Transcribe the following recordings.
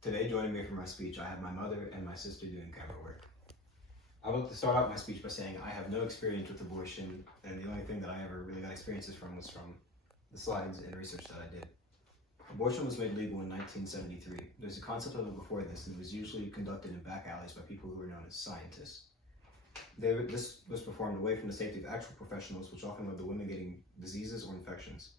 Today, joining me for my speech, I have my mother and my sister doing camera work. I would like to start out my speech by saying I have no experience with abortion, and the only thing that I ever really got experiences from was from the slides and research that I did. Abortion was made legal in 1973. There's a concept of it before this, and it was usually conducted in back alleys by people who were known as scientists. This was performed away from the safety of actual professionals, which often led to women getting diseases or infections.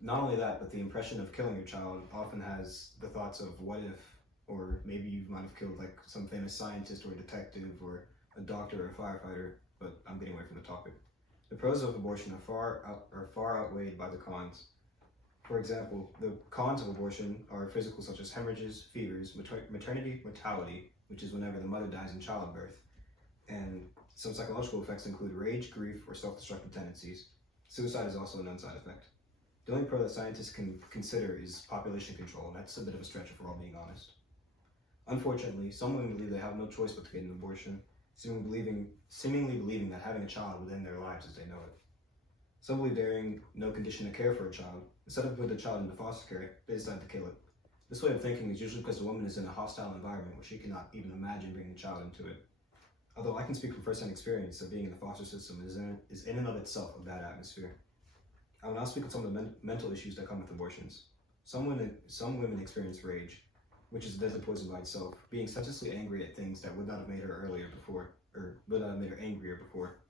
Not only that, but the impression of killing your child often has the thoughts of what if, or maybe you might have killed like some famous scientist or a detective or a doctor or a firefighter, but I'm getting away from the topic. The pros of abortion are far outweighed by the cons. For example, the cons of abortion are physical, such as hemorrhages, fevers, maternity mortality, which is whenever the mother dies in childbirth, and some psychological effects include rage, grief, or self-destructive tendencies. Suicide is also a known side effect. The only pro that scientists can consider is population control, and that's a bit of a stretch if we're all being honest. Unfortunately, some women believe they have no choice but to get an abortion, seemingly believing that having a child would end their lives as they know it. Some believe they're in no condition to care for a child. Instead of putting the child into foster care, they decide to kill it. This way of thinking is usually because the woman is in a hostile environment where she cannot even imagine bringing a child into it. Although I can speak from first-hand experience that being in the foster system is in and of itself a bad atmosphere. I will now speak on some of the mental issues that come with abortions. Some women experience rage, which is a deadly poison by itself, being senselessly angry at things that would not have made her angrier before.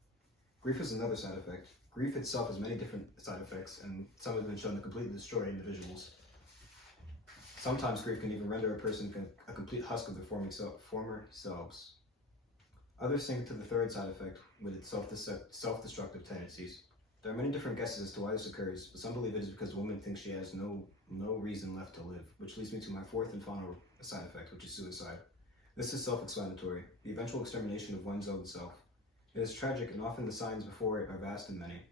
Grief is another side effect. Grief itself has many different side effects, and some have been shown to completely destroy individuals. Sometimes grief can even render a person a complete husk of their former selves. Others think to the third side effect, with its self-destructive tendencies. There are many different guesses as to why this occurs, but some believe it is because the woman thinks she has no reason left to live, which leads me to my fourth and final side effect, which is suicide. This is self-explanatory, the eventual extermination of one's own self. It is tragic, and often the signs before it are vast and many.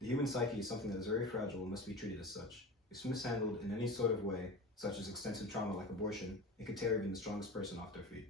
The human psyche is something that is very fragile and must be treated as such. If mishandled in any sort of way, such as extensive trauma like abortion, it could tear even the strongest person off their feet.